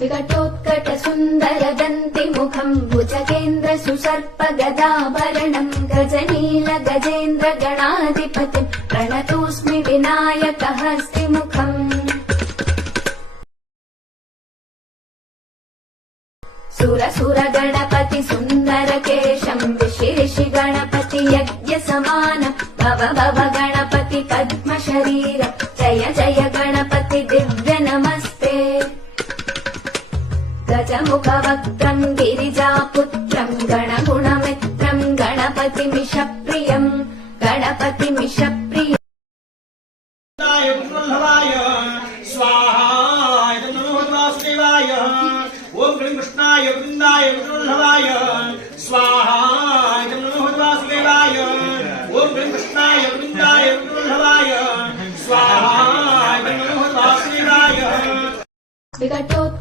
विकटोत्कट सुन्दर दन्ति मुखम् भुजगेन्द्र सुसर्प गदाभरणम् गजनील गजेन्द्र गणाधिपतिम् प्रणतोऽस्मि विनायक हस्तिमुखम् सुर सुर गणपति सुन्दर केशम् ऋषि गणपति यज्ञ समानम् भव भव गणपति पद्म शरीरम् जय जय गणपति दिव्य नमस्ते गजमुख वक्त्रम् गिरिजापुत्रम् गणगुणमित्रम् गणपतिमिषप्रियम् गणपतिमिषप्रियम् ओम गण कृष्णाय वृंदाय विष्णुर्भवाय स्वाहा नमो वासुदेवाय ओम गण कृष्णाय वृंदाय विष्णुर्भवाय स्वाहा नमो वासुदेवाय विकटोत्कट